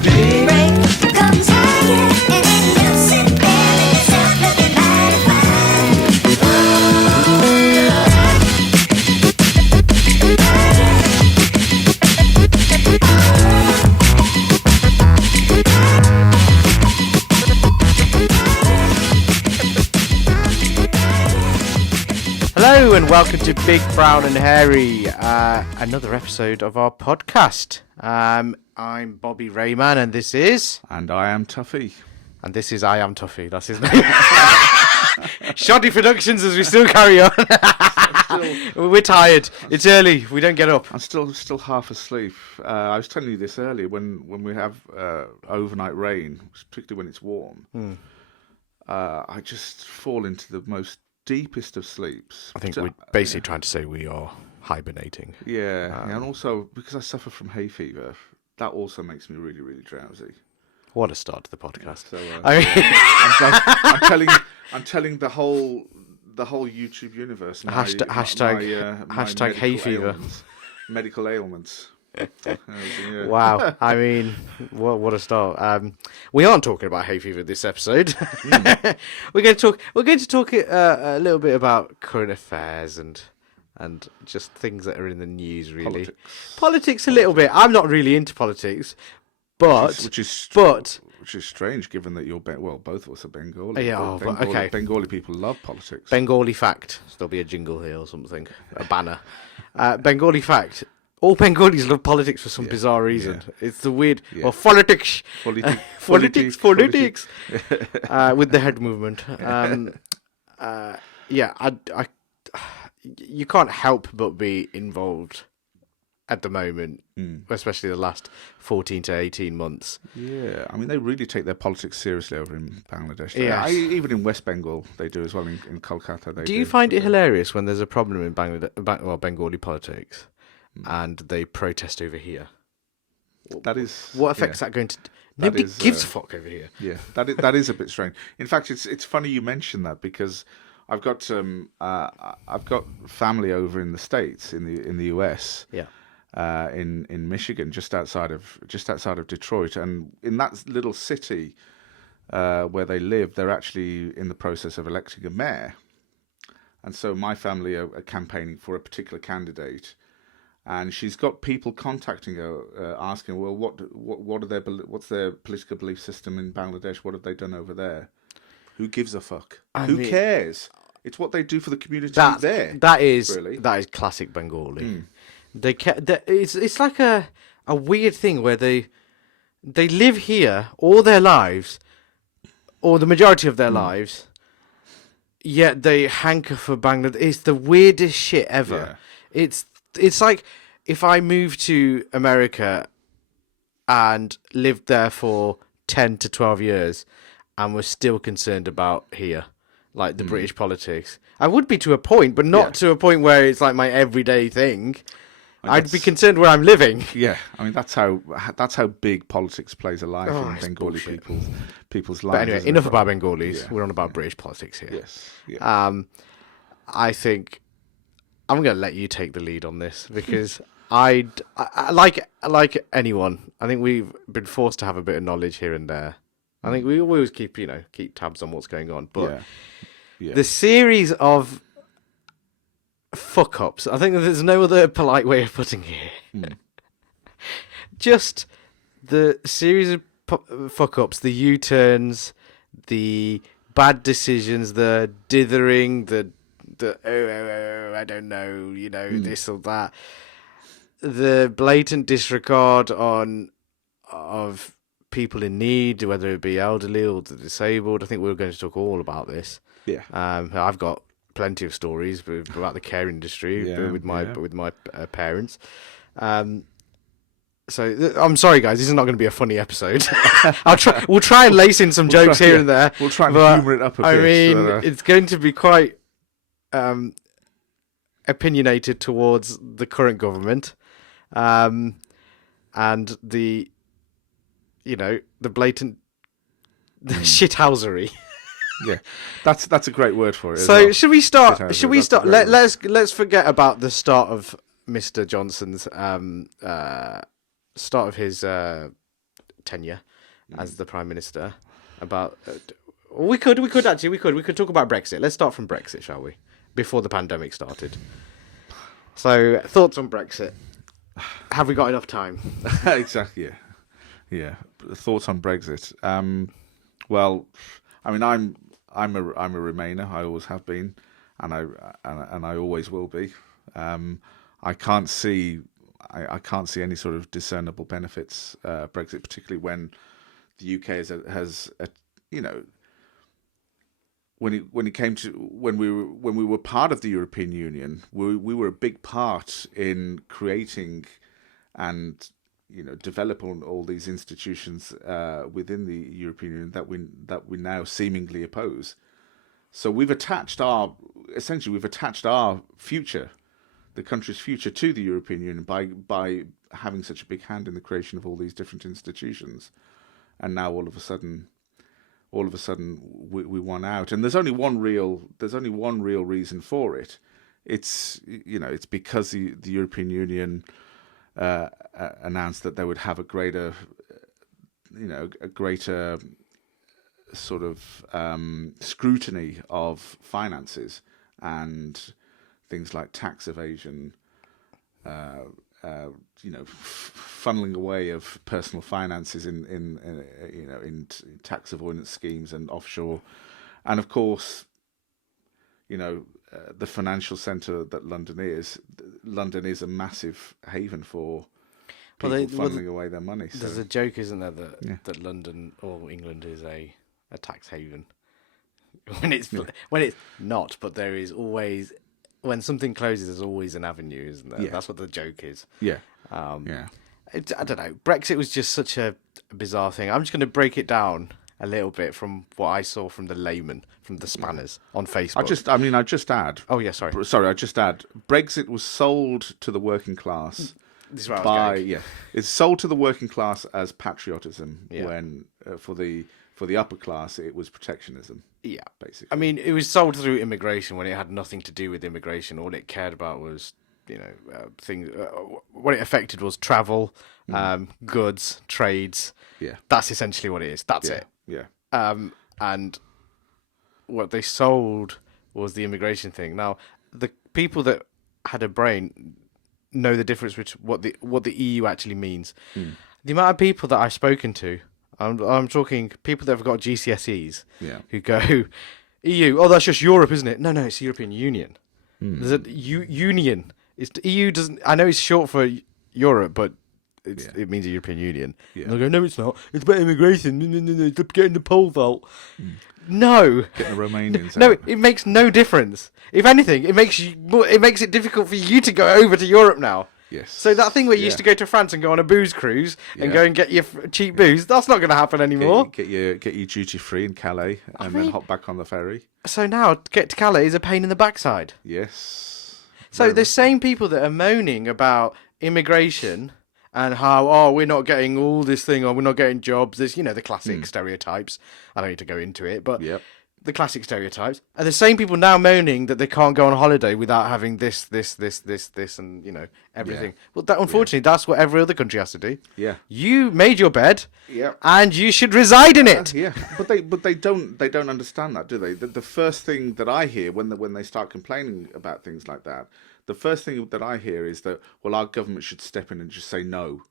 Hello and welcome to Big Brown and Hairy, another episode of our podcast. I'm Bobby Rayman and this is... And I am Tuffy. And this is I Am Tuffy, that's his name. Shoddy Productions as we still carry on. We're tired, it's early, we don't get up. I'm still half asleep. I was telling you this earlier, when we have overnight rain, particularly when it's warm, I just fall into the most deepest of sleeps. I think we're basically trying to say we are hibernating. Yeah, and also because I suffer from hay fever, that also makes me really, really drowsy. What a start to the podcast! So, I mean, I'm telling the whole YouTube universe. Hashtag hay fever. Medical ailments. Yeah. Wow, I mean, what a start. We aren't talking about hay fever this episode. We're going to talk a little bit about current affairs and just things that are in the news. Really, politics a little bit. I'm not really into politics, but which is strange, given that you're both of us are Bengali. Yeah, okay. Bengali people love politics. Bengali fact. There'll be a jingle here or something, a banner. Bengali fact. All Bengalis love politics for some bizarre reason. Yeah. It's the weird... Yeah. Well, politics. Politics. With the head movement. You can't help but be involved at the moment, especially the last 14 to 18 months. Yeah, I mean, they really take their politics seriously over in Bangladesh. Yeah. Even in West Bengal, they do as well. In Kolkata, do you find it hilarious when there's a problem in Bengali politics? And they protest over here. That is what effect is that going to? Nobody gives a fuck over here. Yeah, that is a bit strange. In fact, it's funny you mention that because I've got family over in the States in the US. Yeah. In Michigan, just outside of Detroit, and in that little city where they live, they're actually in the process of electing a mayor, and so my family are campaigning for a particular candidate. And she's got people contacting her, asking, "Well, what's their political belief system in Bangladesh? What have they done over there? Who gives a fuck? Who cares? It's what they do for the community there." That is classic Bengali. It's like a weird thing where they live here all their lives, or the majority of their lives, yet they hanker for Bangladesh. It's the weirdest shit ever. Yeah. It's like if I moved to America and lived there for 10 to 12 years and was still concerned about here, like the British politics. I would be to a point, but not to a point where it's like my everyday thing. I'd be concerned where I'm living. Yeah, I mean that's how big politics plays a life in Bengali people's lives. But anyway, enough about Bengalis. Yeah. We're on about British politics here. Yes. Yeah. I think I'm going to let you take the lead on this because I like anyone. I think we've been forced to have a bit of knowledge here and there. I think we always keep tabs on what's going on. But the series of fuck ups, I think there's no other polite way of putting it. Just the series of fuck ups, the U-turns, the bad decisions, the dithering, the I don't know, this or that. The blatant disregard of people in need, whether it be elderly or the disabled. I think we're going to talk all about this. Yeah. I've got plenty of stories about the care industry with my parents. So I'm sorry, guys. This is not going to be a funny episode. We'll try and lace in some jokes here and there. We'll try and humour it up a bit. I mean, it's going to be quite opinionated towards the current government, and the blatant shithousery. Yeah, that's a great word for it. So should we start? Should we start? Let's forget about the start of Mr. Johnson's start of his tenure as the Prime Minister. About we could talk about Brexit. Let's start from Brexit, shall we? Before the pandemic started. So, thoughts on Brexit? Have we got enough time? Exactly. Yeah. Thoughts on Brexit? Well, I mean, I'm a Remainer. I always have been, and I always will be. I can't see any sort of discernible benefits Brexit, particularly when the UK has you know, when it came to when we were part of the European Union, we were a big part in creating and develop all these institutions within the European Union that we now seemingly oppose. So we've attached our future, the country's future, to the European Union by having such a big hand in the creation of all these different institutions, and now all of a sudden we won out. And there's only one real reason for it. It's because the European Union announced that they would have a greater sort of scrutiny of finances and things like tax evasion, funneling away of personal finances in tax avoidance schemes and offshore, and of course, the financial centre that London is a massive haven for people funneling away their money. So. There's a joke, isn't there, that London or England is a tax haven when it's not, but there is always, when something closes, there's always an avenue, isn't there? Yeah. That's what the joke is. Yeah. I don't know. Brexit was just such a bizarre thing. I'm just going to break it down a little bit from what I saw from the layman, from the spanners on Facebook. I just add. Oh yeah, sorry. I just add. Brexit was sold to the working class. This is where I was going. It's sold to the working class as patriotism. Yeah. When for the upper class, it was protectionism. Yeah, basically. I mean, it was sold through immigration when it had nothing to do with immigration. All it cared about was, things. What it affected was travel, goods, trades. Yeah, that's essentially what it is. That's it. Yeah. And what they sold was the immigration thing. Now, the people that had a brain know the difference between what the EU actually means. The amount of people that I've spoken to, I'm talking people that have got GCSEs, who go, EU, that's just Europe, isn't it? No, it's the European Union. There's a union. It's EU doesn't. I know it's short for Europe, but it means the European Union. Yeah. And they'll go, no, it's not. It's about immigration. No, it's getting the pole vault. No. Getting the Romanians No, out. it makes no difference. If anything, it makes it difficult for you to go over to Europe now. Yes. So that thing where you used to go to France and go on a booze cruise and go and get your cheap booze, that's not going to happen anymore. Get your duty free in Calais and then hop back on the ferry. So now to get to Calais is a pain in the backside. Yes. So the same people that are moaning about immigration and how we're not getting all this thing, or we're not getting jobs. There's the classic stereotypes. I don't need to go into it, but the classic stereotypes are the same people now moaning that they can't go on holiday without having this, and everything. Yeah. Well, unfortunately, that's what every other country has to do. Yeah, you made your bed, and you should reside in it. But they don't understand that, do they? The first thing that I hear when they start complaining about things like that, the first thing that I hear is that our government should step in and just say no.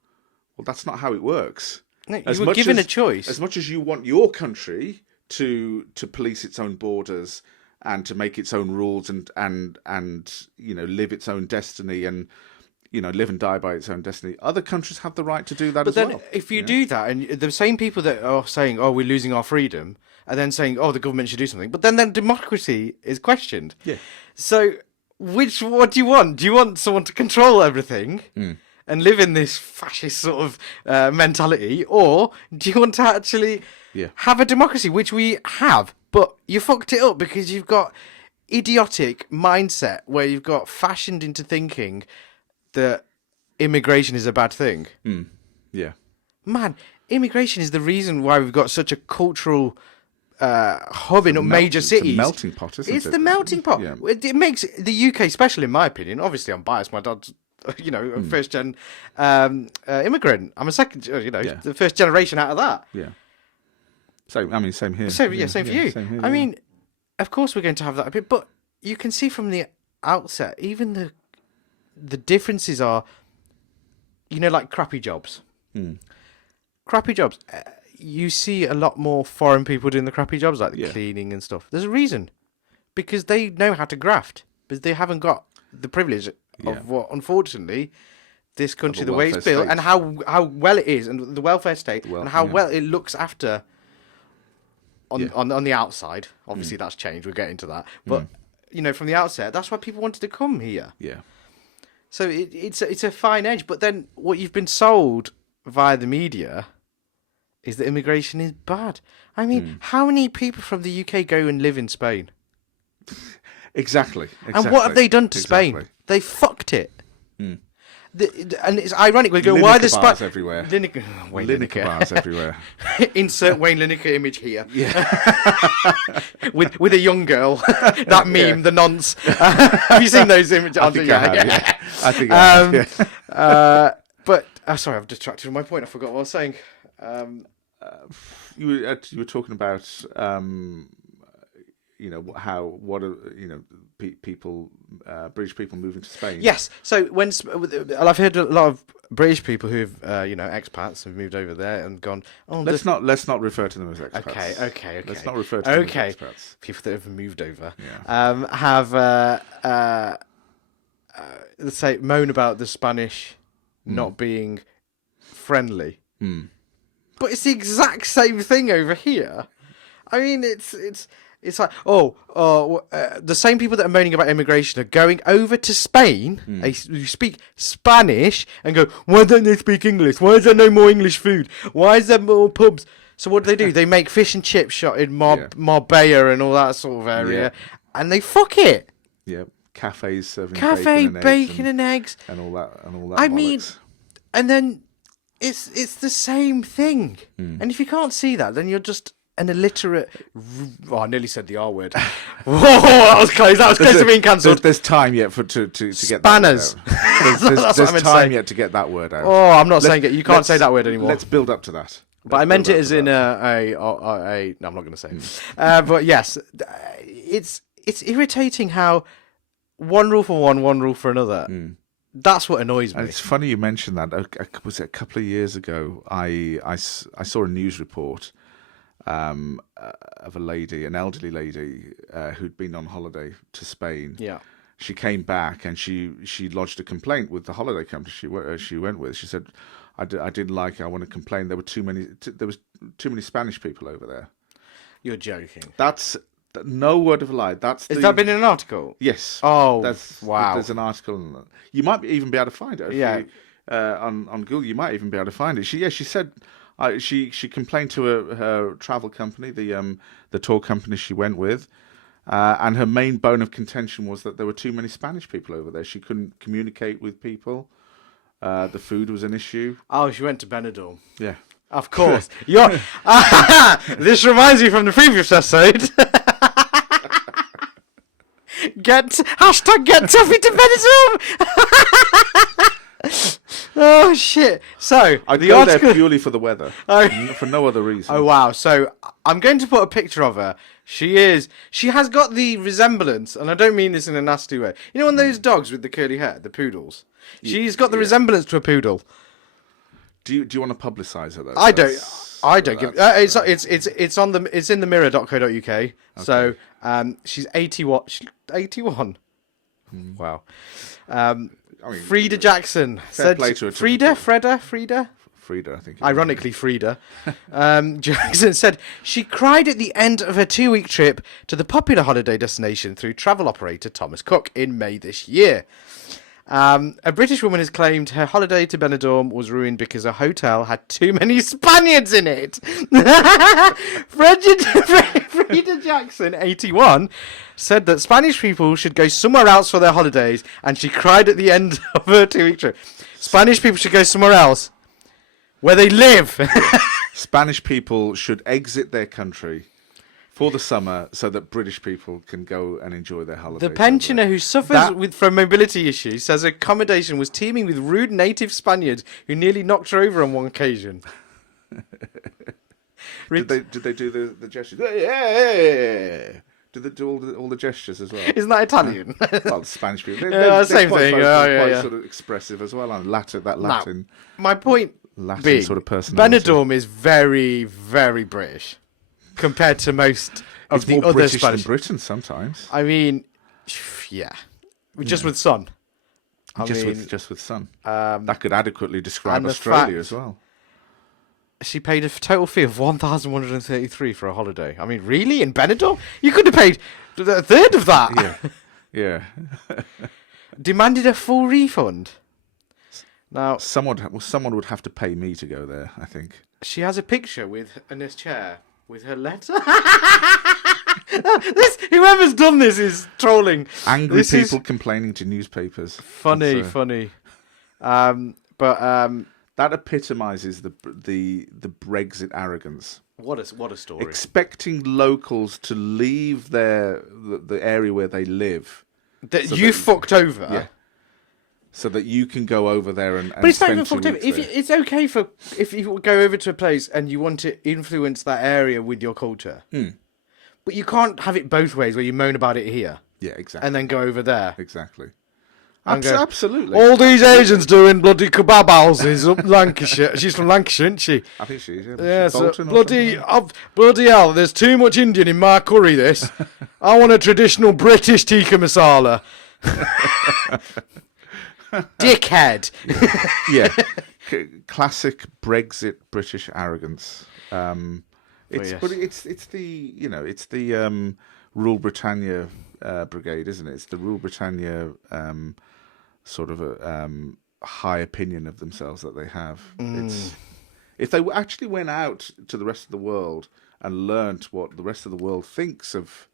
Well, that's not how it works. No, you were given a choice. As much as you want your country to police its own borders and to make its own rules and live its own destiny and live and die by its own destiny, other countries have the right to do that as well. But then if you do that, and the same people that are saying, we're losing our freedom, are then saying, the government should do something, but then democracy is questioned. Yeah. So what do you want? Do you want someone to control everything and live in this fascist sort of mentality, or do you want to actually have a democracy, which we have, but you fucked it up because you've got idiotic mindset where you've got fashioned into thinking that immigration is a bad thing. Yeah. Man, immigration is the reason why we've got such a cultural hub in major cities. It's a melting pot, isn't it? It's the melting pot. Yeah. It makes the UK special, in my opinion. Obviously, I'm biased. My dad's a first gen immigrant. I'm a second, the first generation out of that. Yeah. Same here. Same for you. Same here, I mean, of course we're going to have that a bit, but you can see from the outset, even the differences are, like crappy jobs. Crappy jobs. You see a lot more foreign people doing the crappy jobs, like the cleaning and stuff. There's a reason, because they know how to graft, but they haven't got the privilege of what, unfortunately, this country, the way it's built, and how well it is, and the welfare state, and how well it looks after. On the outside, obviously that's changed. We'll get into that, but from the outset, that's why people wanted to come here. Yeah. So it's a fine edge, but then what you've been sold via the media is that immigration is bad. I mean, how many people from the UK go and live in Spain? Exactly. And what have they done to Spain? They fucked it. And it's ironic. We go, Lineker why the bars everywhere? Wayne Lineker bars everywhere. Insert Wayne Lineker image here. Yeah. with a young girl. That meme, the nonce. Have you seen those images? I think I have. But sorry, I've distracted from my point. I forgot what I was saying. You were talking about people, British people moving to Spain. Yes. So I've heard a lot of British people who've expats have moved over there and gone. Oh, let's not refer to them as expats. Okay. Let's not refer to them as expats. People that have moved over Yeah. let's say moan about the Spanish not being friendly. But it's the exact same thing over here. I mean, it's like, the same people that are moaning about immigration are going over to Spain, who speak Spanish, and go, why don't they speak English? Why is there no more English food? Why is there more pubs? So what do? They make fish and chips shot in Marbella and all that sort of area, and they fuck it. Yeah, cafes serving bacon and eggs. And all that. I mean, and then it's the same thing. And if you can't see that, then you're just an illiterate. I nearly said the R word. Whoa, that was close. That was close to being cancelled. There's time yet to get Spanners. That word out. There's time yet to get that word out. Oh, I'm not saying it. You can't say that word anymore. Let's build up to that. But I meant it as in a. No, I'm not going to say. But yes, it's irritating how one rule for one rule for another. That's what annoys me. And it's funny you mentioned that. Was it a couple of years ago? I saw a news report of a lady, an elderly lady, who'd been on holiday to Spain. Yeah. She came back and she lodged a complaint with the holiday company she went with. She said, I didn't like it. I want to complain. There was too many Spanish people over there. You're joking. That's no word of a lie. Has that been in an article? Yes. Oh, wow. There's an article on that. You might even be able to find it. On Google, you might even be able to find it. She said she complained to her travel company, the tour company she went with, and her main bone of contention was that there were too many Spanish people over there. She couldn't communicate with people. The food was an issue. Oh, she went to Benidorm. Yeah. Of course. This reminds me from the previous episode. Get Tuffy to Benidorm. Oh shit! So I go there purely for the weather, for no other reason. Oh wow! So I'm going to put a picture of her. She has got the resemblance, and I don't mean this in a nasty way. You know, one of those dogs with the curly hair, the poodles. She's got the resemblance to a poodle. Do you want to publicise her though? I don't give. It's in the mirror.co.uk. Okay. So she's 81. 81. Wow. Frida Jackson said. Frida, I think. Ironically, Frida. Jackson said she cried at the end of her 2-week trip to the popular holiday destination through travel operator Thomas Cook in May this year. A British woman has claimed her holiday to Benidorm was ruined because her hotel had too many Spaniards in it. Frida Jackson, 81, said that Spanish people should go somewhere else for their holidays, and she cried at the end of her 2-week trip. Spanish people should go somewhere else, where they live. Spanish people should exit their country for the summer so that British people can go and enjoy their holidays. The pensioner who suffers from mobility issues says accommodation was teeming with rude native Spaniards who nearly knocked her over on one occasion. Did they do the gestures? Yeah. Did they do all the gestures as well? Isn't that Italian? Well, the Spanish people. Same quite thing. Vocal, Yeah. sort of expressive as well, and Latin. My point Latin being, sort of personality. Benidorm is very, very British compared to most of It's the more other British Spanish. than Britain sometimes. I mean, yeah, just with sun. Just with sun. That could adequately describe and the Australia fact- as well. She paid a total fee of 1,133 for a holiday. I mean, really? In Benidorm? You could have paid a third of that. Yeah. Demanded a full refund. Now, Someone would have to pay me to go there, I think. she has a picture in this chair with her letter. Whoever's done this is trolling. Angry This is people complaining to newspapers. funny. That epitomizes the Brexit arrogance. What a story. Expecting locals to leave the area where they live. That so you that- fucked over. Yeah. So that you can go over there and But it's not even spend 2 fucked over. weeks there. It's okay if you go over to a place and you want to influence that area with your culture. But you can't have it both ways where you moan about it here Yeah, exactly. and then go over there. Exactly. And go, Absolutely. all these Asians doing bloody kebab houses up Lancashire. She's from Lancashire, isn't she? I think she is. Yeah, She's so Bolton or something. bloody hell, there's too much Indian in my curry, this. I want a traditional British tikka masala. Dickhead. Yeah. Classic Brexit British arrogance. It's yes. but it's the Rule Britannia brigade, isn't it? It's the Rule Britannia sort of a high opinion of themselves that they have. It's if they actually went out to the rest of the world and learnt what the rest of the world thinks of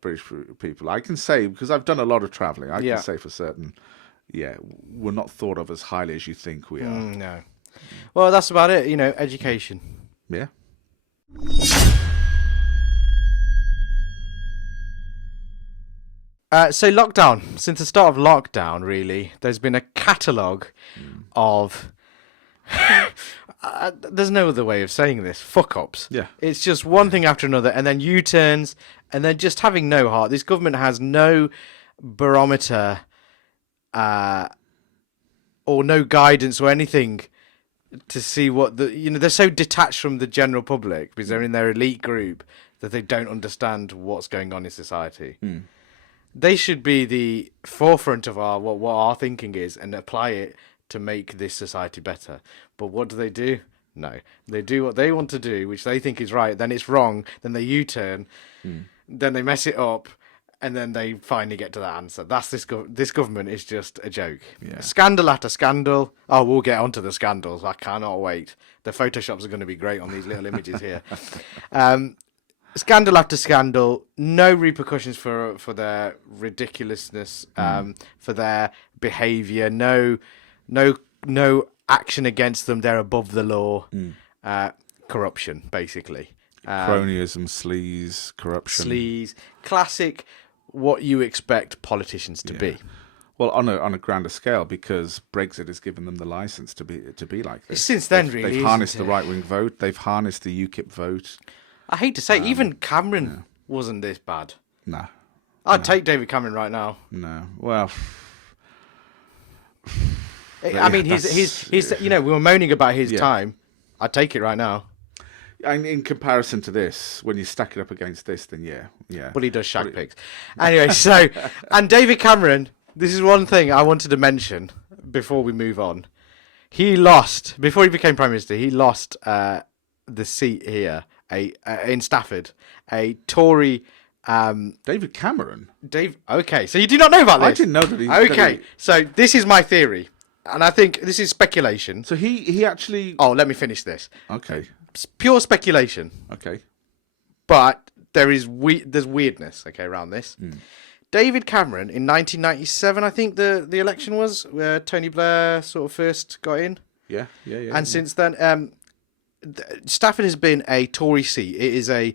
British people, I can say, because I've done a lot of travelling, I can say for certain, we're not thought of as highly as you think we are. No. Well, that's about it. Education. Yeah. So lockdown. Since the start of lockdown, really, there's been a catalogue of. There's no other way of saying this. Fuck ups. Yeah. It's just one thing after another, and then U-turns, and then just having no heart. This government has no barometer, or no guidance or anything to see what they're so detached from the general public because they're in their elite group that they don't understand what's going on in society. They should be the forefront of what our thinking is and apply it to make this society better. But what do? No. They do what they want to do, which they think is right, then it's wrong, then they U-turn, then they mess it up, and then they finally get to that answer. That's this government is just a joke. Yeah. Scandal after scandal. Oh, we'll get onto the scandals. I cannot wait. The photoshops are going to be great on these little images here. Scandal after scandal. No repercussions for their ridiculousness, for their behaviour. No action against them. They're above the law. Corruption, basically. Cronyism, sleaze, corruption. Sleaze. Classic. What you expect politicians to be. Well, on a grander scale, because Brexit has given them the license to be like this. Since then, really, they've harnessed isn't the it? right-wing vote. They've harnessed the UKIP vote. I hate to say, even Cameron wasn't this bad. No, I'd take David Cameron right now. no. Well, I mean, he's we were moaning about his time. I'd take it right now. and in comparison to this, when you stack it up against this, then yeah. But he does shag pigs. Anyway, and David Cameron, this is one thing I wanted to mention before we move on. He lost, before he became Prime Minister, he lost the seat here in Stafford. A Tory... David Cameron. Okay, so you do not know about this? I didn't know that he... Okay, so this is my theory. And I think this is speculation. So he actually... Oh, let me finish this. Okay. It's pure speculation. Okay. But there's weirdness, around this. David Cameron, in 1997, I think the election was, where Tony Blair sort of first got in. Yeah. And since then, Stafford has been a Tory seat. It is a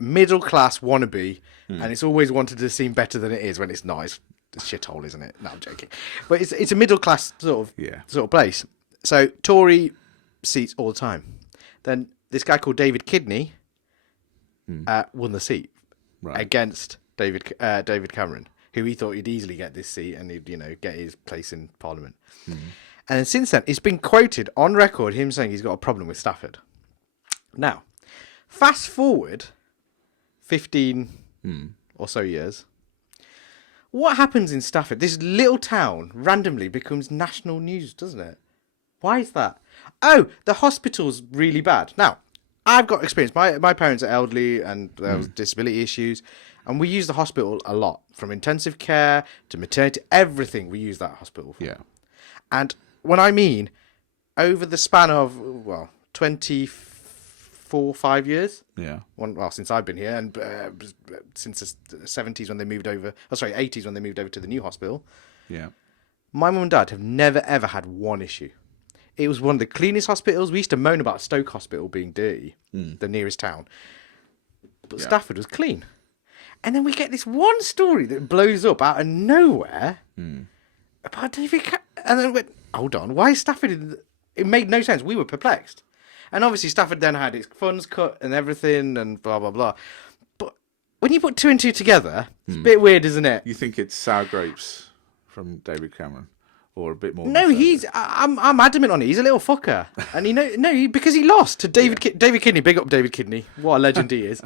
middle class wannabe, and it's always wanted to seem better than it is when it's not. It's a shithole, isn't it? No, I'm joking. But it's a middle class sort of place. So Tory seats all the time. Then this guy called David Kidney won the seat against David Cameron, who he thought he'd easily get this seat and he'd get his place in Parliament. And then since then, it's been quoted on record him saying he's got a problem with Stafford. Now, fast forward 15 or so years. What happens in Stafford? This little town randomly becomes national news, doesn't it? Why is that? Oh, the hospital's really bad. Now, I've got experience. My parents are elderly and there was disability issues. And we use the hospital a lot. From intensive care to maternity, everything we use that hospital for. Yeah. And when I mean over the span of, 5 years. Yeah. Since I've been here, and since the 70s when they moved over, 80s when they moved over to the new hospital. Yeah. My mum and dad have never ever had one issue. It was one of the cleanest hospitals. We used to moan about Stoke Hospital being dirty, the nearest town. But Stafford was clean. And then we get this one story that blows up out of nowhere about David and then went, hold on, why is Stafford? It made no sense. We were perplexed. And obviously Stafford then had its funds cut and everything and blah, blah, blah. But when you put two and two together, it's a bit weird, isn't it? You think it's sour grapes from David Cameron? Or a bit more? No, I'm adamant on it. He's a little fucker. And because he lost to David Kidney. Big up David Kidney. What a legend he is.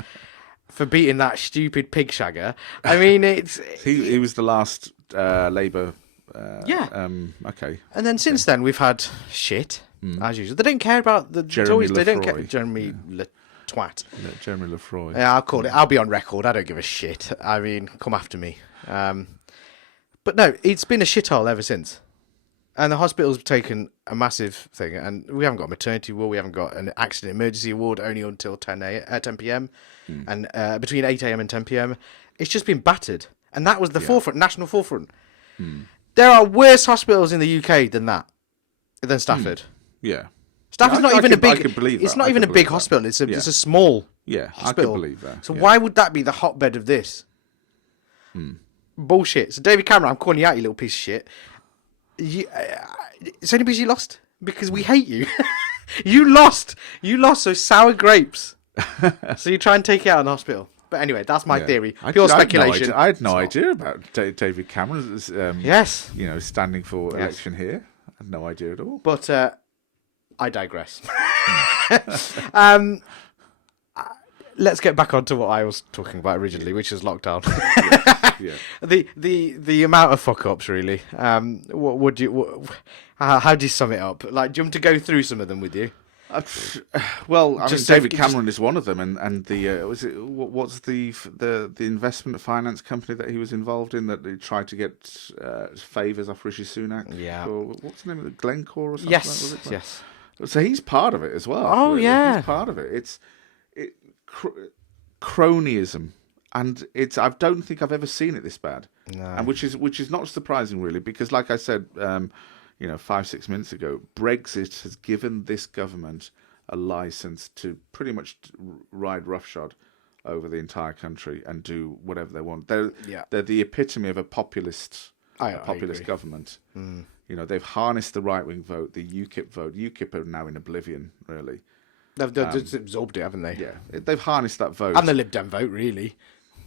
For beating that stupid pig shagger. I mean, it's... He was the last Labour... Okay. And then since then, we've had shit, as usual. They don't care about the Tories. They don't care... Jeremy Le Twat. Yeah, Jeremy Lefroy. Yeah, I'll call it. I'll be on record. I don't give a shit. I mean, come after me. But no, it's been a shithole ever since. And the hospital's taken a massive thing. And we haven't got a maternity ward. We haven't got an accident emergency ward only until 10 p.m. And between 8 a.m. and 10 p.m. It's just been battered. And that was the forefront, national forefront. There are worse hospitals in the UK than Stafford. Yeah. Stafford's not even a big... I can believe that. It's not even a big hospital. It's a small hospital. I can believe that. So why would that be the hotbed of this? Bullshit. So David Cameron, I'm calling you out, you little piece of shit. It's only because you lost. Because we hate you. You lost. So sour grapes. So you try and take it out of the hospital. But anyway, that's my theory. Pure speculation. I had no idea about David Cameron's standing for election here. I had no idea at all. But I digress. Let's get back onto what I was talking about originally, which was lockdown. The amount of fuck ups, really. How do you sum it up? Like, do you want to go through some of them with you? Well, I mean, David Cameron is one of them, and what's the investment finance company that he was involved in that they tried to get favours off Rishi Sunak? Yeah. Or what's the name of it? Glencore or something? Yes. Like that? Yes. So he's part of it as well. Oh really. yeah, he's part of it. It's cronyism, and I don't think I've ever seen it this bad. No. And which is not surprising really, because like I said. 5-6 minutes ago, Brexit has given this government a license to pretty much ride roughshod over the entire country and do whatever they want. They're the epitome of a populist government. They've harnessed the right-wing vote, the UKIP vote. UKIP are now in oblivion, really. They've just absorbed it, haven't they? Yeah, they've harnessed that vote. And the Lib Dem vote, really.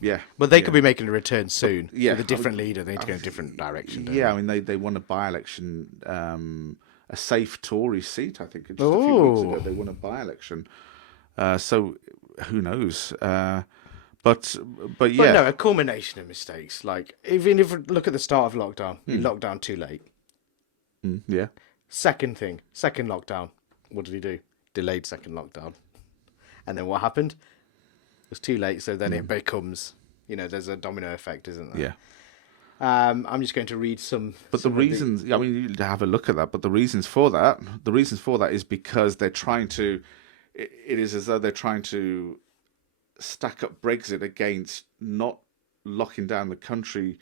Yeah. But they could be making a return soon. With a different leader. They need to go in a different direction. I mean, they won a by-election, a safe Tory seat, I think. Just a few weeks ago, they won a by-election. So, who knows? But no, a culmination of mistakes. Like, even if we look at the start of lockdown, you locked down too late. Yeah. Second lockdown. What did he do? Delayed second lockdown. And then what happened? It was too late, so then it becomes, there's a domino effect, isn't there? Yeah. I'm just going to read some. But the reasons, I mean, you have a look at that. But the reasons for that is because they're trying to. It is as though they're trying to stack up Brexit against not locking down the country.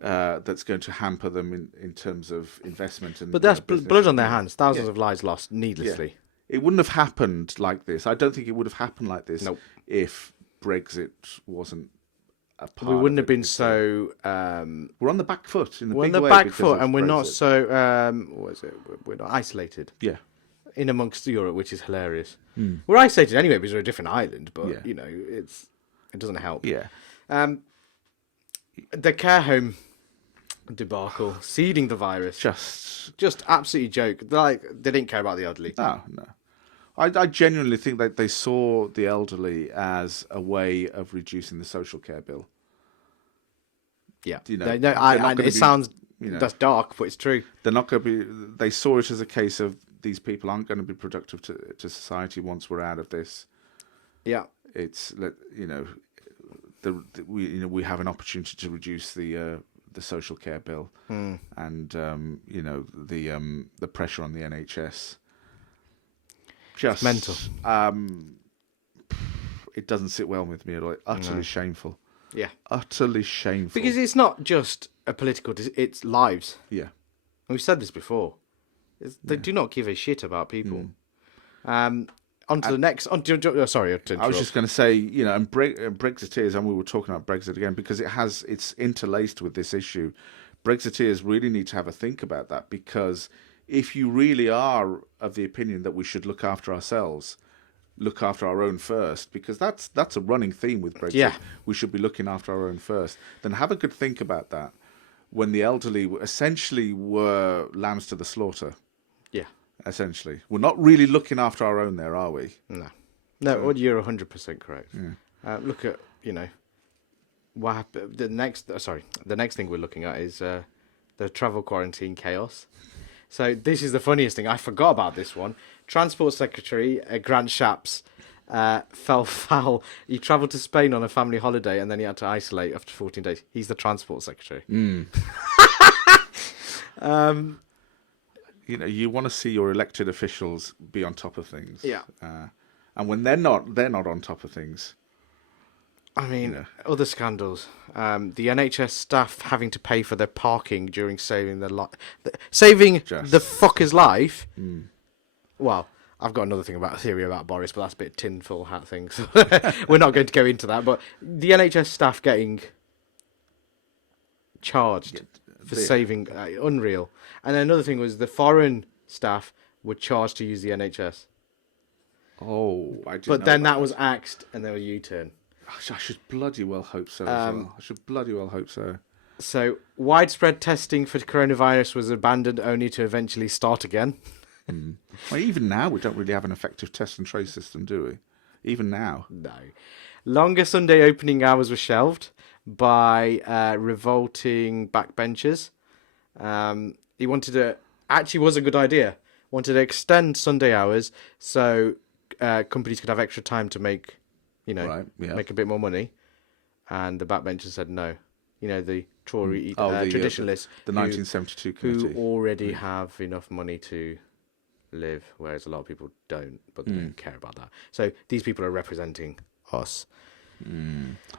That's going to hamper them in terms of investment and. But that's blood on their hands. Thousands of lives lost needlessly. Yeah. It wouldn't have happened like this. I don't think it would have happened like this if Brexit wasn't a part We wouldn't of have been it. so. We're on the back foot in the We're on big the way back because foot, of and we're not Brexit. so. What is it? We're not isolated Yeah. in amongst Europe, which is hilarious. We're isolated anyway because we're a different island, but Yeah. you know, it doesn't help. Yeah. The care home debacle, seeding the virus, just absolutely joke. Like they didn't care about the elderly. No. I genuinely think that they saw the elderly as a way of reducing the social care bill. Yeah, You know, no, they're not and gonna it be, sounds you know, that's dark, but it's true. they're not going to be. They saw it as a case of these people aren't going to be productive to society once we're out of this. Yeah, It's you know, we have an opportunity to reduce the social care bill and you know the pressure on the NHS. Just mental. It doesn't sit well with me at all. Utterly shameful. Yeah, Utterly shameful. because it's not just a political; it's lives. Yeah. We've said this before. They do not give a shit about people. On to the next. Sorry, to I was just going to say, you know, and Brexiteers, and we were talking about Brexit again because it's interlaced with this issue. Brexiteers really need to have a think about that, because if you really are of the opinion that we should look after ourselves, look after our own first, because that's a running theme with Brexit. Yeah. We should be looking after our own first. Then have a good think about that when the elderly essentially were lambs to the slaughter. Yeah. Essentially, we're not really looking after our own there, are we? No. No, you're 100% correct. Look at, you know, what happened. The next thing we're looking at is the travel quarantine chaos. So this is the funniest thing. I forgot about this one. Transport Secretary Grant Shapps fell foul. He travelled to Spain on a family holiday and then he had to isolate after 14 days. He's the Transport Secretary. You know, you want to see your elected officials be on top of things. Yeah. And when they're not on top of things. I mean, Yeah. other scandals. The NHS staff having to pay for their parking during saving the fucker's life. Well, I've got another theory about Boris, but that's a bit tinfoil hat thing. So we're not going to go into that. But the NHS staff getting charged for saving, unreal. And then another thing was the foreign staff were charged to use the NHS. Oh, I didn't But know then about that was axed and there was a U-turn. I should bloody well hope so as well. I should bloody well hope so. So widespread testing for coronavirus was abandoned only to eventually start again. Well, even now, we don't really have an effective test and trace system, do we? Even now. No. Longer Sunday opening hours were shelved by revolting backbenchers. He wanted to... Actually was a good idea. Wanted to extend Sunday hours so companies could have extra time to make, make a bit more money. And the backbenchers said no. You know, the Tory traditionalists. The 1972 committee. Who already have enough money to live, whereas a lot of people don't, but they don't care about that. So these people are representing us.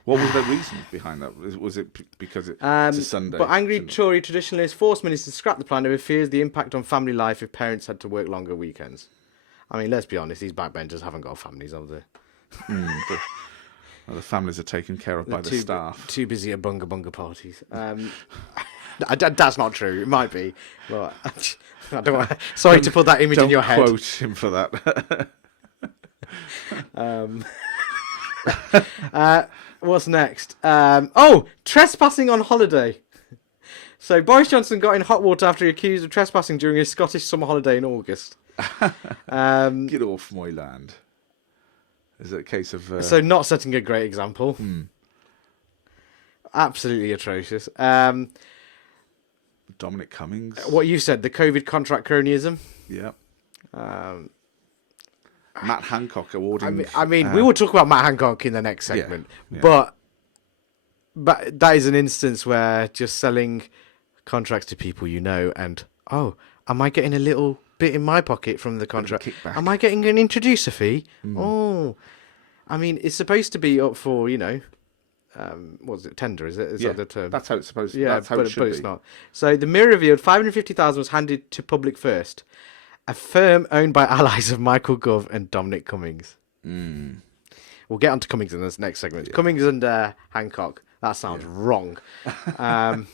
What was the reason behind that? Was it because it's a Sunday? But angry Tory traditionalists forced ministers to scrap the plan over fears the impact on family life if parents had to work longer weekends. I mean, let's be honest, these backbenchers haven't got families, have they? The families are taken care of by the staff. Too busy at bunga parties. That's not true. It might be. But I don't want. Sorry to put that image in your head. Don't quote him for that. What's next? Trespassing on holiday. So Boris Johnson got in hot water after he accused of trespassing during his Scottish summer holiday in August. Get off my land. Is it a case of... So not setting a great example. Absolutely atrocious. Dominic Cummings. What you said, the COVID contract cronyism. Yeah. Matt Hancock awarding... I mean, we will talk about Matt Hancock in the next segment. Yeah. But that is an instance where just selling contracts to people you know and, am I getting a little bit in my pocket from the contract? Am I getting an introducer fee? Oh, I mean, it's supposed to be up for, what's it, tender, is it? Is that the term? That's how it's supposed to be. Yeah, that's how it should but be. it's not. So the Mirror revealed 550,000 was handed to Public First, a firm owned by allies of Michael Gove and Dominic Cummings. We'll get on to Cummings in this next segment. Cummings and Hancock. That sounds wrong. The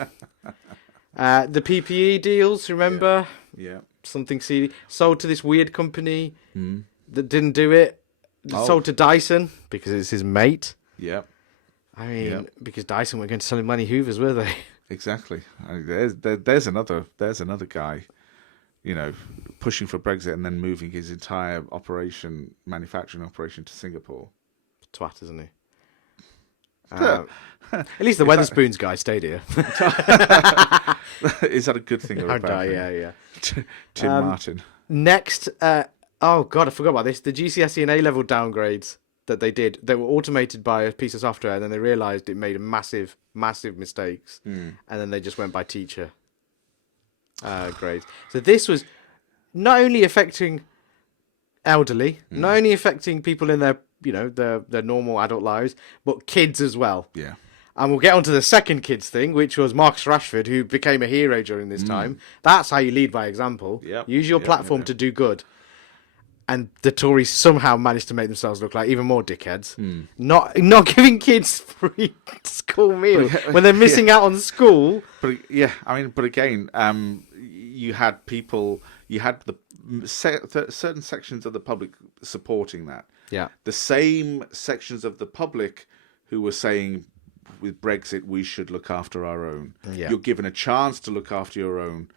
PPE deals, remember? Yeah. Something seedy. Sold to this weird company that didn't do it. Sold to Dyson because it's his mate. Yeah. I mean, because Dyson were going to sell him money Hoovers, were they? Exactly. I mean, there's another guy, pushing for Brexit and then moving his entire manufacturing operation to Singapore. Twat, isn't he? At least the Weatherspoons guy stayed here. Is that a good thing or a bad thing? Yeah. Tim Martin. Next, oh god, I forgot about this. The GCSE and A-level downgrades that they did, they were automated by a piece of software, and then they realised it made massive mistakes, and then they just went by teacher grades. So this was not only affecting elderly, not only affecting people in their their normal adult lives, but kids as well. Yeah. And we'll get on to the second kids thing, which was Marcus Rashford, who became a hero during this time. That's how you lead by example. Yep. Use your platform to do good. And the Tories somehow managed to make themselves look like even more dickheads. Not giving kids free school meals when they're missing out on school. But again, you had certain sections of the public supporting that. Yeah. The same sections of the public who were saying, with Brexit, we should look after our own. Yeah. You're given a chance to look after your own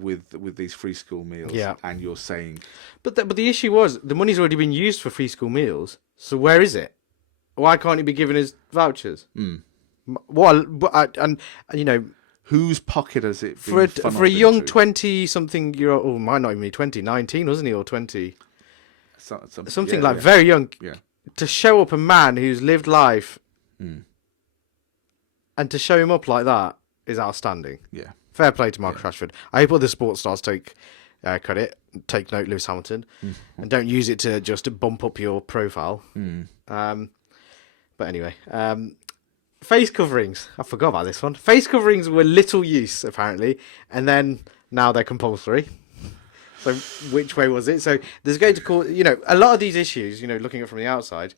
with these free school meals. Yeah. And you're saying... But the issue was, the money's already been used for free school meals, so where is it? Why can't he be given his vouchers? Whose pocket has it for been funneled for a young into? 20-something year old, or might not even be 20, 19, wasn't he, or 20? Something yeah, very young. Yeah. To show up a man who's lived life and to show him up like that is outstanding. Yeah. Fair play to Marcus Rashford. I hope other sports stars take credit. Take note, Lewis Hamilton, and don't use it to just bump up your profile. But anyway, face coverings. I forgot about this one. Face coverings were little use, apparently, and then now they're compulsory. So which way was it? So there's going to cause, a lot of these issues, looking at it from the outside,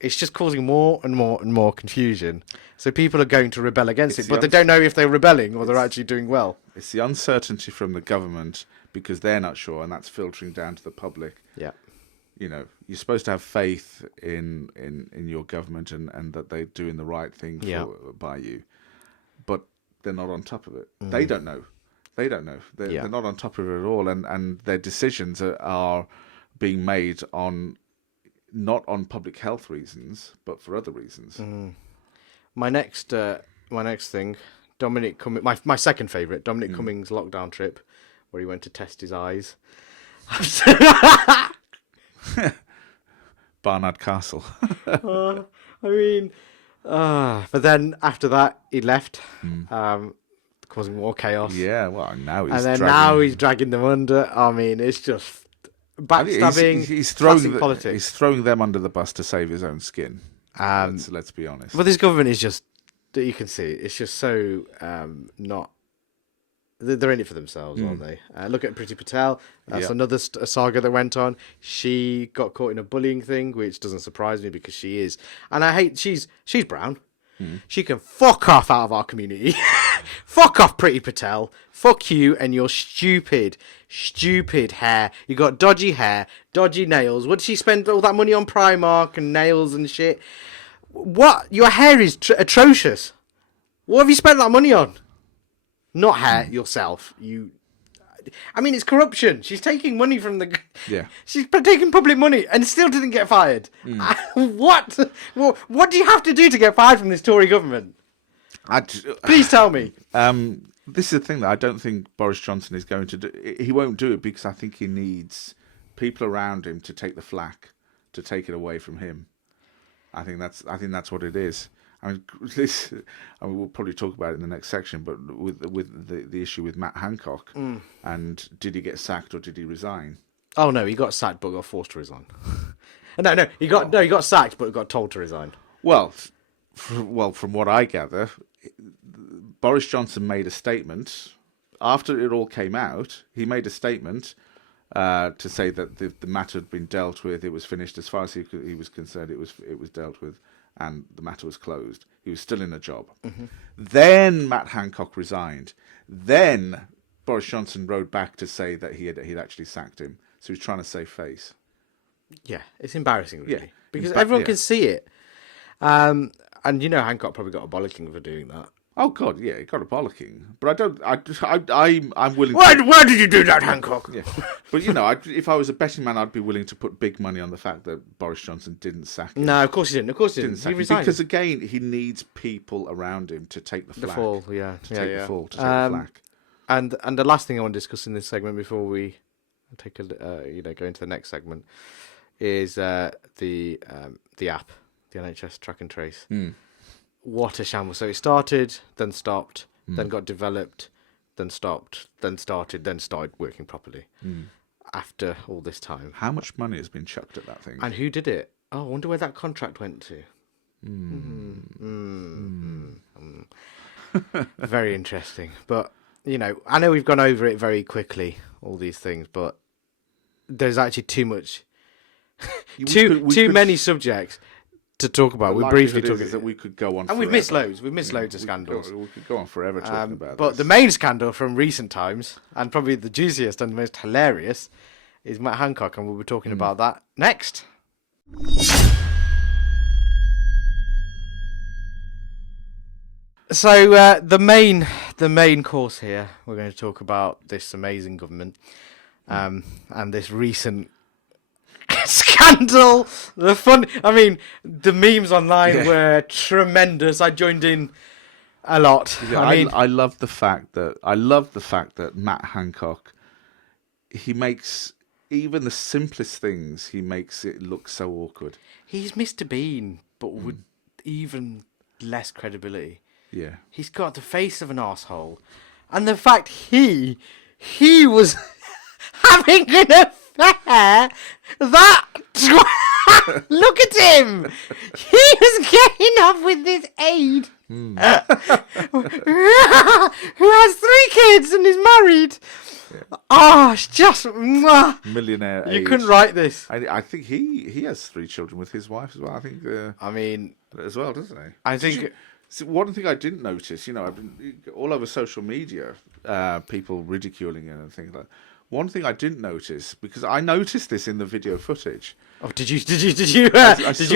it's just causing more and more and more confusion. So people are going to rebel against it, but they don't know if they're rebelling or they're actually doing well. It's the uncertainty from the government because they're not sure, and that's filtering down to the public. Yeah. You're supposed to have faith in your government and that they're doing the right thing by you, but they're not on top of it. They don't know. They're not on top of it at all, and their decisions are being made not on public health reasons, but for other reasons. My next thing, Dominic Cummings, my second favourite, Dominic Cummings' lockdown trip, where he went to test his eyes. Barnard Castle. But then after that he left, causing more chaos. Yeah, well, now he's dragging them under. I mean, it's just backstabbing. He's politics. He's throwing them under the bus to save his own skin. Let's be honest. But this government is just, you can see, it's just so not. They're in it for themselves, aren't they? Look at Priti Patel. That's another saga that went on. She got caught in a bullying thing, which doesn't surprise me because she is. And I hate, she's brown. She can fuck off out of our community. Fuck off, Priti Patel. Fuck you and your stupid hair. You got dodgy hair, dodgy nails. What did she spend all that money on? Primark and nails and shit? What? Your hair is atrocious. What have you spent that money on? Not hair, yourself. It's corruption. She's taking money from the... Yeah. She's taking public money and still didn't get fired. What? What do you have to do to get fired from this Tory government? Please tell me. This is the thing that I don't think Boris Johnson is going to do. He won't do it because I think he needs people around him to take the flak, to take it away from him. I think that's what it is. We'll probably talk about it in the next section, but with the issue with Matt Hancock, and did he get sacked or did he resign? Oh no, he got sacked but got forced to resign. He got sacked but got told to resign. Well, from what I gather, Boris Johnson made a statement after it all came out. He made a statement to say that the matter had been dealt with. It was finished as far as he was concerned. It was dealt with, and the matter was closed. He was still in a job. Then Matt Hancock resigned. Then Boris Johnson rode back to say that he'd actually sacked him. So he was trying to save face. Yeah, it's embarrassing, really, Yeah, because everyone can see it. And Hancock probably got a bollocking for doing that. Oh God, yeah, he got a bollocking. But I'm willing. Why did you do that, Hancock? Yeah, but if I was a betting man, I'd be willing to put big money on the fact that Boris Johnson didn't sack him. No, of course he didn't. Of course he didn't. Sack He him. resigned. Because again, he needs people around him to take the The flak. fall, yeah, To take the fall, to take the flak. And the last thing I want to discuss in this segment before we take go into the next segment is the app, the NHS Track and Trace. What a shambles! So it started, then stopped, then got developed, then stopped, then started, then started working properly. After all this time, How much money has been chucked at that thing? and who did it? Oh, I wonder where that contract went to. Very interesting, but I know we've gone over it very quickly, all these things, but there's actually too much, too many subjects to talk about. We briefly talked is that we could go on, and we've missed loads. We've missed loads of scandals. We could go on forever talking about But this. the main scandal from recent times, and probably the juiciest and the most hilarious, is Matt Hancock, and we'll be talking about that next. So the main course here, we're going to talk about this amazing government, and this recent scandal. The memes online were tremendous. I joined in a lot. Yeah, I love the fact that Matt Hancock, he makes even the simplest things, he makes it look so awkward. He's Mr. Bean, but with even less credibility. Yeah. He's got the face of an arsehole. And the fact he was having an affair, look at him! He was getting off with this aide who has 3 kids and is married. Oh, it's just Millionaire You age. couldn't write this. I think he has 3 children with his wife as well. I think as well, doesn't he? I think See, one thing I didn't notice, I've been all over social media, people ridiculing it and things like that. One thing I didn't notice, because I noticed this in the video footage. Oh, did you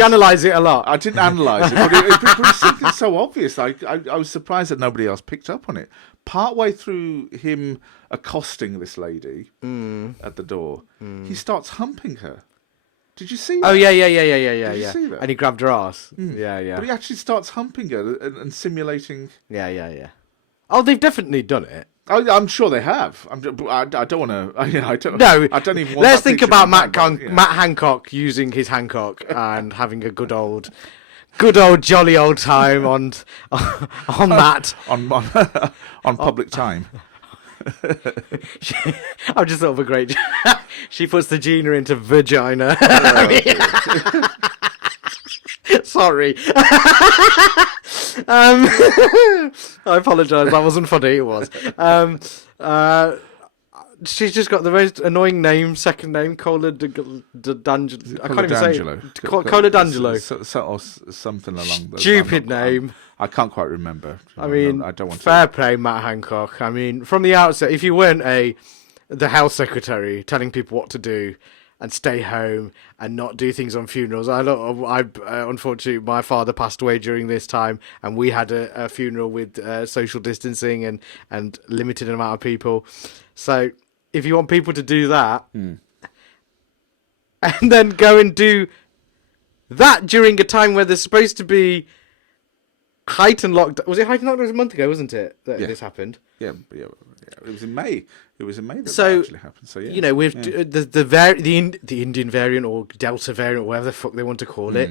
analyse it a lot? I didn't analyse it, but it was something so obvious. I was surprised that nobody else picked up on it. Partway through him accosting this lady at the door, he starts humping her. Did you see that? Oh, yeah. Did you see that? And he grabbed her ass. Yeah. But he actually starts humping her and simulating. Yeah. Oh, they've definitely done it. I'm sure they have. I don't want to. I don't. No, I don't even. Let's think about Matt Hancock. Hancock using his Hancock and having a good old jolly old time on Matt on public time. I've just thought of a great. She puts the Gina into vagina. Sorry. I apologise. That wasn't funny. It was. She's just got the most annoying name. Second name, Cola D'Angelo. I can't even say it. Cola D'Angelo. Or something along those. Stupid name. I can't quite remember. I mean, I don't want fair play, Matt Hancock. I mean, from the outset, if you weren't the health secretary telling people what to do and stay home and not do things on funerals, unfortunately, my father passed away during this time, and we had a funeral with social distancing and limited amount of people. So, if you want people to do that, and then go and do that during a time where there's supposed to be heightened lockdown. Was it heightened lockdown? It was a month ago, wasn't it? This happened. Yeah. It was in May. It was in May that actually happened. So yeah. With the Indian variant or Delta variant, or whatever the fuck they want to call it.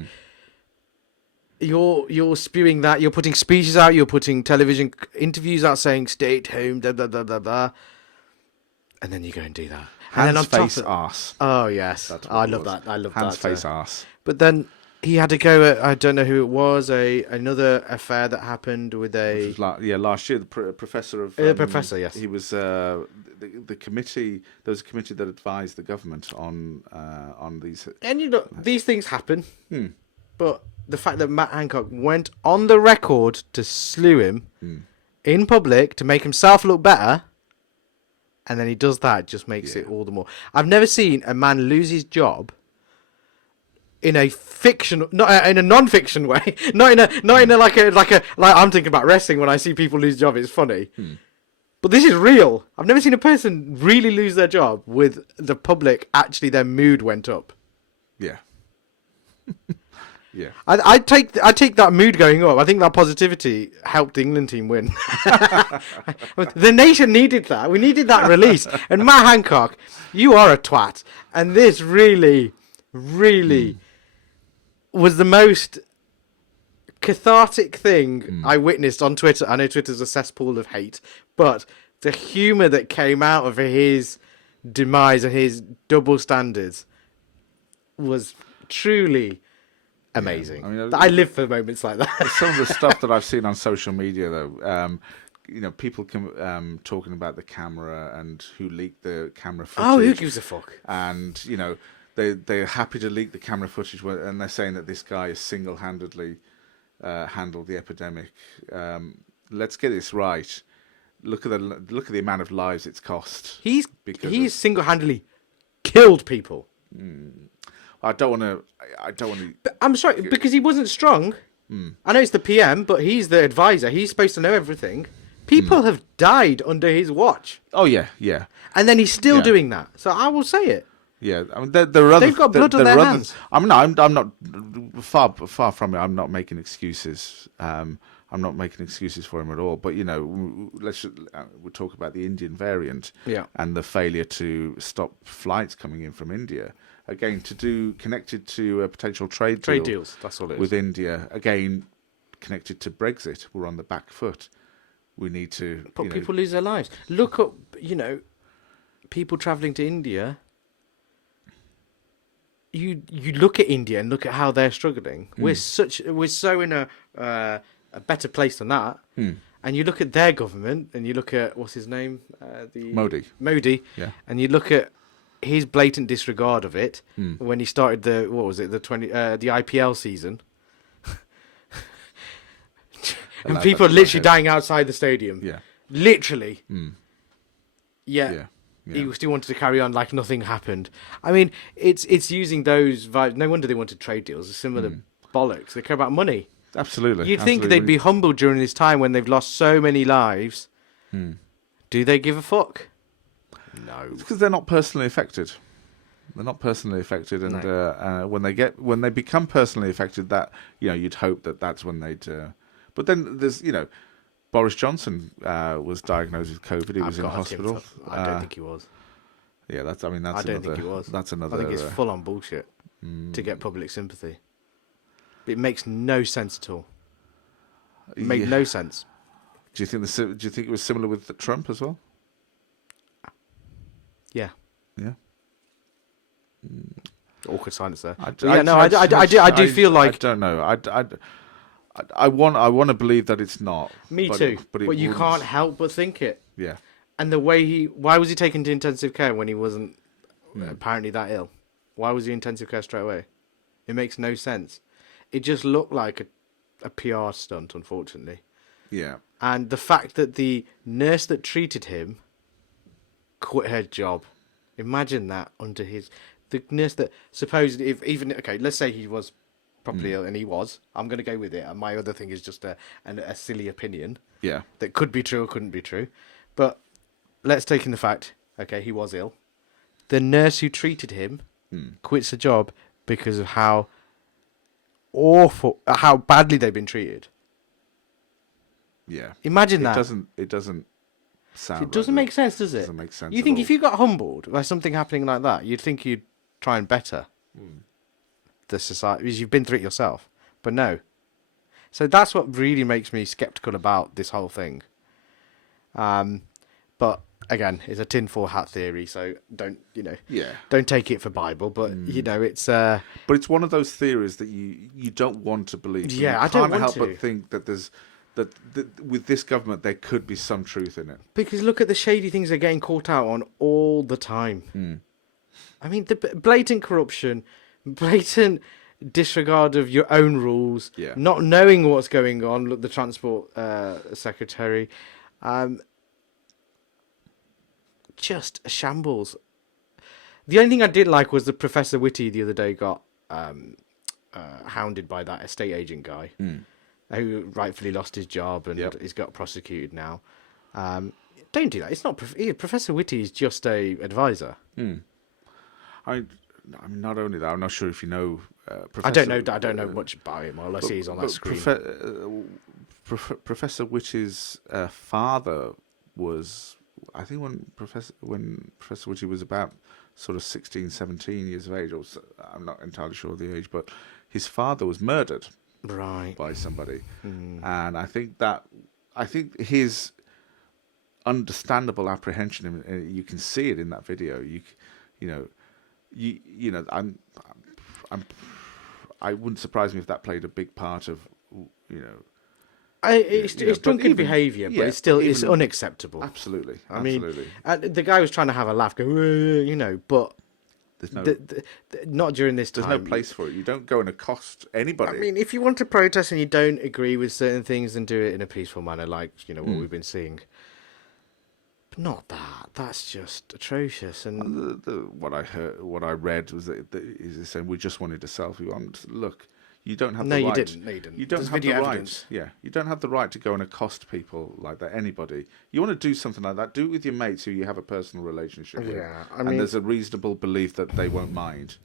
You're spewing that. You're putting speeches out. You're putting television interviews out saying stay at home. Blah blah blah blah blah. And then you go and do that. Hands, face, arse. Oh yes, I love that. Hands, face, arse. But then he had to go at, I don't know who it was, another affair that happened with Which a was last year, the professor of professor. Yes, he was the committee. There was a committee that advised the government on these. and you know these things happen, Hmm. but the fact that Matt Hancock went on the record to slew him in public to make himself look better, and then he does that just makes it all the more. I've never seen a man lose his job in a fiction, not in a non-fiction way, not in a like I'm thinking about wrestling when I see people lose job. It's funny, but this is real. I've never seen a person really lose their job with the public actually their mood went up. Yeah. Yeah. I take that mood going up. I think that positivity helped the England team win. The nation needed that. We needed that release. And Matt Hancock, you are a twat. And this really, really was the most cathartic thing I witnessed on Twitter. I know Twitter's a cesspool of hate, but the humour that came out of his demise and his double standards was truly amazing. Yeah. I mean, I live for moments like that. Some of the stuff that I've seen on social media, though, people talking about the camera and who leaked the camera footage. Oh, who gives a fuck? And they're happy to leak the camera footage, and they're saying that this guy has single-handedly handled the epidemic. Let's get this right. Look at the amount of lives it's cost. He's single-handedly killed people. I don't want to. But I'm sorry, because he wasn't strong. I know it's the PM, but he's the advisor. He's supposed to know everything. People have died under his watch. Oh yeah, yeah. And then he's still doing that. So I will say it. Yeah, I mean, there are other. They've got blood on their hands. I'm not far from it. I'm not making excuses. I'm not making excuses for him at all. But we'll talk about the Indian variant. Yeah. And the failure to stop flights coming in from India. Again, connected to a potential trade deals. That's all it is. With India. Again, connected to Brexit. We're on the back foot. We need to. But people lose their lives. Look up, people travelling to India. You look at India and look at how they're struggling. We're so in a better place than that. And you look at their government, and you look at what's his name, Modi. Yeah. And you look at his blatant disregard of it when he started the IPL season. And people are literally dying outside the stadium. Yeah. Literally. Yeah. He still wanted to carry on like nothing happened. I mean, it's using those vibes. No wonder they wanted trade deals. It's similar bollocks. They care about money. Absolutely. You'd think they'd be humble during this time when they've lost so many lives. Do they give a fuck? No. It's because they're not personally affected. They're not personally affected, and when they become personally affected, that you'd hope that's when they'd. But then there's Boris Johnson was diagnosed with COVID. He was in hospital. I don't think he was. Yeah, I don't think he was. That's another. I think it's full on bullshit to get public sympathy. It makes no sense at all. It made no sense. Do you think it was similar with Trump as well? Yeah. Yeah. Awkward silence there. I do feel like I don't know. I want to believe that it's not. Me too. But you can't help but think it. Yeah. And the way why was he taken to intensive care when he wasn't apparently that ill? Why was he in intensive care straight away? It makes no sense. It just looked like a PR stunt, unfortunately. Yeah. And the fact that the nurse that treated him quit her job. Imagine that under the nurse that supposedly let's say he was properly ill, and he was. I'm going to go with it. And my other thing is just a silly opinion. Yeah. That could be true or couldn't be true. But let's take in the fact, he was ill. The nurse who treated him quits the job because of how badly they've been treated. Yeah. Imagine that. It doesn't sound. It doesn't make sense, does it? It doesn't make sense. You think if you got humbled by something happening like that, you'd think you'd try and better the society because you've been through it yourself. But no. So that's what really makes me skeptical about this whole thing. But again, it's a tinfoil hat theory, so don't Yeah. don't take it for Bible, but it's But it's one of those theories that you don't want to believe. But Yeah, you I don't can't want help to. but think that that with this government there could be some truth in it. because look at the shady things they're getting caught out on all the time. I mean, the blatant corruption, blatant disregard of your own rules, Yeah. not knowing what's going on. Look, the transport secretary, just a shambles. The only thing I didn't like was that Professor Whitty the other day got hounded by that estate agent guy, who rightfully lost his job and Yep. he's got prosecuted now. Don't do that. It's not Professor Whitty is just a advisor. I mean, not only that, I'm not sure if you know. Professor, I don't know much about him. All I see is on that screen. Professor Whitty's father was, I think, when Professor Whitty was about sort of 16, 17 years of age, or I'm not entirely sure of the age, but his father was murdered Right. by somebody, and I think his understandable apprehension, you can see it in that video. I wouldn't surprise me if that played a big part of, It's but drunken even- behaviour, but yeah, it's still it's even- unacceptable. Absolutely, I mean, absolutely. the guy was trying to have a laugh, going, but There's no, not during this there's time. no place for it. You don't go and accost anybody. I mean, if you want to protest and you don't agree with certain things, then do it in a peaceful manner, like what we've been seeing. But not that. That's just atrocious. And What I read was that he's saying we just wanted a selfie. Look, you don't have No, the you right. didn't. No, you didn't. You don't There's have the video right. evidence. Yeah, you don't have the right to go and accost people like that. Anybody. You want to do something like that? Do it with your mates who you have a personal relationship with. Yeah, I and mean- there's a reasonable belief that they won't mind.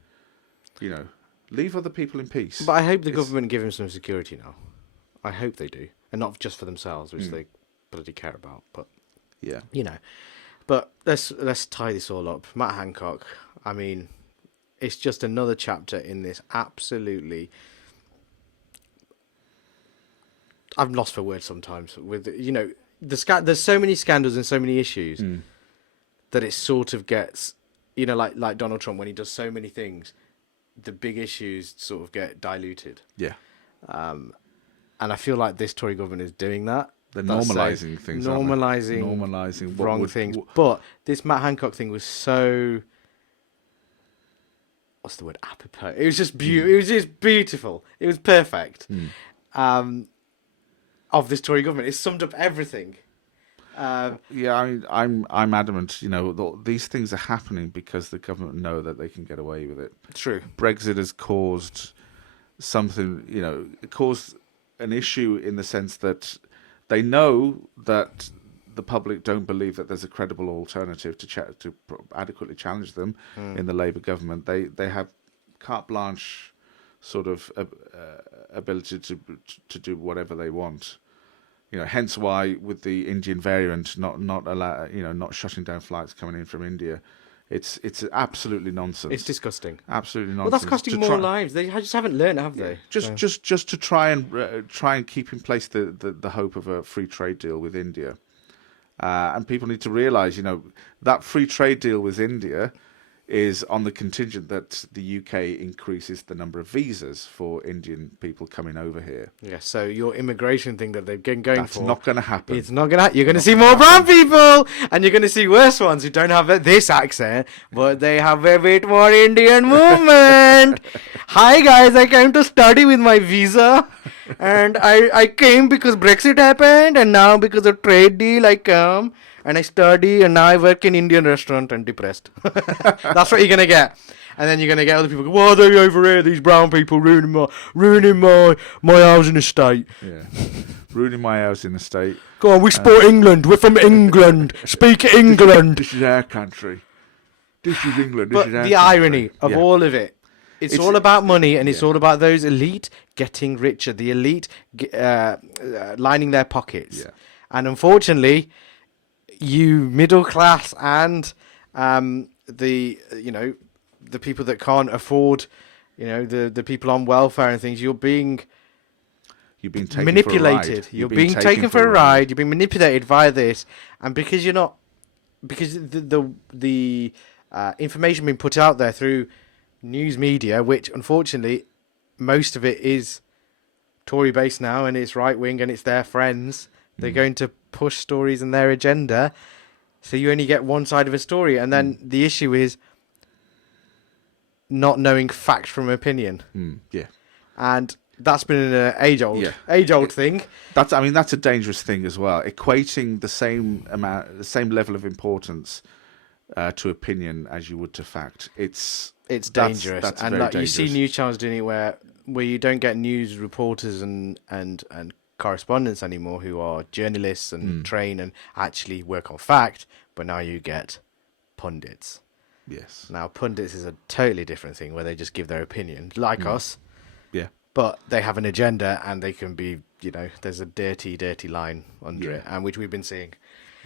Leave other people in peace. But I hope the government give him some security now. I hope they do, and not just for themselves, which they bloody care about. But Yeah. But let's tie this all up. Matt Hancock. I mean, it's just another chapter in this absolutely. I'm lost for words sometimes. With there's so many scandals and so many issues that it sort of gets, like Donald Trump when he does so many things, the big issues sort of get diluted. Yeah. And I feel like this Tory government is doing that. They're That's normalising things. aren't they? Normalising what wrong would- things. what- But this Matt Hancock thing was so. What's the word? Apropos. It was just beautiful. It was just beautiful. It was perfect. Of this Tory government, it summed up everything. Yeah, I'm adamant. These things are happening because the government know that they can get away with it. True. Brexit has caused something. It caused an issue in the sense that they know that the public don't believe that there's a credible alternative to adequately challenge them in the Labour government. They have carte blanche sort of ability to do whatever they want. Hence why with the Indian variant not shutting down flights coming in from India, it's absolutely nonsense. It's disgusting. Absolutely Well, nonsense. that's costing more lives. They just haven't learned, have they? Just to try and keep in place the hope of a free trade deal with India, and people need to realise, that free trade deal with India is on the contingent that the UK increases the number of visas for Indian people coming over here. Yeah. So your immigration thing that they've been going That's for, not going to happen. it's not gonna. You're gonna see more brown people, and you're gonna see worse ones who don't have this accent, but they have a bit more Indian movement. Hi guys, I came to study with my visa, and I came because Brexit happened, and now because of trade deal I come and I study, and now I work in Indian restaurant and depressed. That's what you're gonna get. And then you're gonna get other people go, why are they over here? These brown people ruining my housing estate. Yeah, ruining my house in the state. Go on, we support England. We're from England. Speak England. This is our country. This is England. This But is our the irony of Yeah. all of it, it's all about money, and it's all about those elite getting richer. The elite lining their pockets. Yeah. And unfortunately, you middle class and the people that can't afford, the people on welfare and things, you're being taken manipulated. For a ride. You're being taken for a ride. You're being manipulated via this, and because you're not because the information being put out there through news media, which unfortunately most of it is Tory based now, and it's right wing, and it's their friends. They're going to push stories and their agenda, so you only get one side of a story, and then the issue is not knowing fact from opinion. Yeah. And that's been an age-old thing. That's a dangerous thing as well. Equating the same level of importance to opinion as you would to fact. It's dangerous. That's and very like, dangerous. you see news channels doing it where you don't get news reporters and correspondents anymore who are journalists and train and actually work on fact, but now you get pundits. Yes. Now, pundits is a totally different thing where they just give their opinion, like us. Yeah. But they have an agenda, and they can be, there's a dirty, dirty line under it, and which we've been seeing.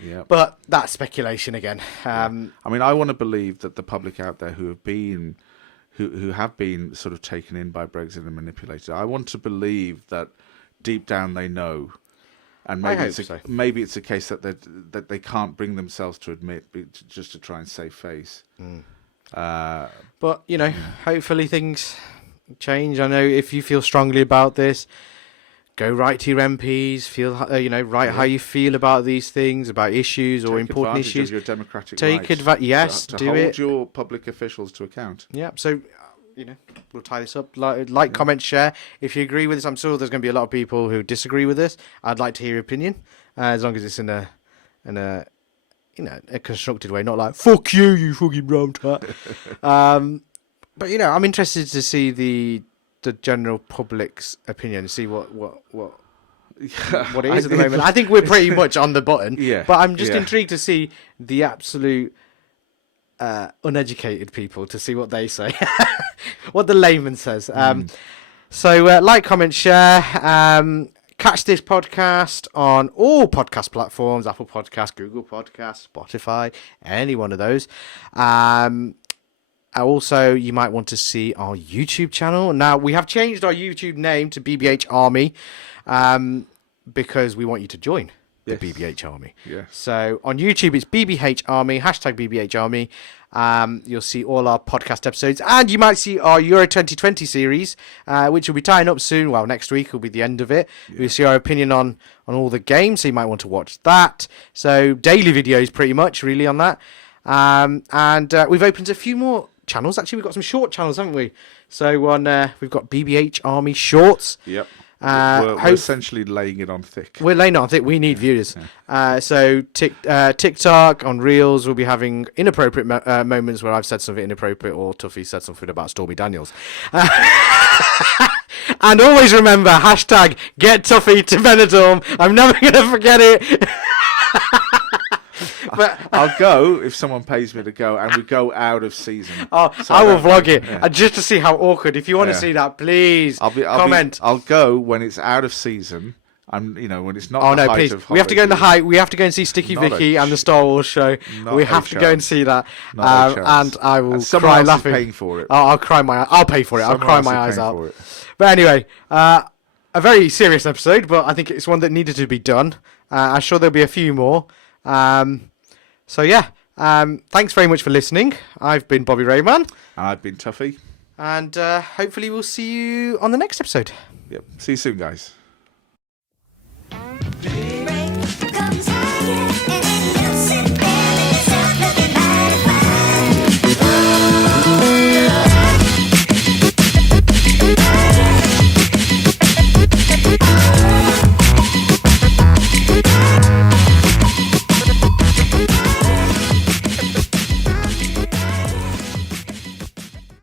Yeah. But that's speculation again. I mean, I want to believe that the public out there who have been sort of taken in by Brexit and manipulated, I want to believe that deep down they know, and maybe it's a case that they can't bring themselves to admit, just to try and save face. But hopefully things change. I know if you feel strongly about this, go write to your MPs. Write how you feel about these things, about issues or important issues. Of your democratic Take right advantage. Yes, to do hold it. your public officials to account. Yeah. So, we'll tie this up. Like, comment, share. If you agree with this, I'm sure there's going to be a lot of people who disagree with this. I'd like to hear your opinion, as long as it's in a constructed way, not like "fuck you, you fucking brown tat." But I'm interested to see the general public's opinion, see what it is at the moment. I think we're pretty much on the button. Yeah. But I'm just intrigued to see the absolute uneducated people, to see what they say, what the layman says. So like, comment, share. Catch this podcast on all podcast platforms: Apple Podcasts, Google Podcasts, Spotify, any one of those. Also, you might want to see our YouTube channel. Now, we have changed our YouTube name to BBH Army because we want you to join the BBH Army. Yes. So on YouTube, it's BBH Army, #BBH Army. You'll see all our podcast episodes, and you might see our Euro 2020 series, which will be tying up soon. Well, next week will be the end of it. Yeah. We'll see our opinion on all the games, so you might want to watch that. So daily videos pretty much, really, on that. And we've opened a few more channels. Actually, we've got some short channels, haven't we? So we've got BBH Army Shorts. Yep. We're essentially laying it on thick. We're laying it on thick. We need viewers. So TikTok, on Reels, we'll be having inappropriate moments where I've said something inappropriate or Tuffy said something about Stormy Daniels. And always remember, #get Tuffy to Benidorm. I'm never going to forget it. But I'll go if someone pays me to go, and we go out of season. I will vlog it just to see how awkward. If you want to see that, please comment. I'll go when it's out of season. When it's not. Oh no, please! We have to go in the height. We have to go and see Sticky Vicky and the Star Wars show. We have to go and see that. And I will cry laughing. Paying for it. I'll cry I'll pay for it. I'll cry my eyes out. But anyway, a very serious episode, but I think it's one that needed to be done. I'm sure there'll be a few more. So yeah, thanks very much for listening. I've been Bobby Rayman. I've been Tuffy. And hopefully we'll see you on the next episode. Yep. See you soon, guys.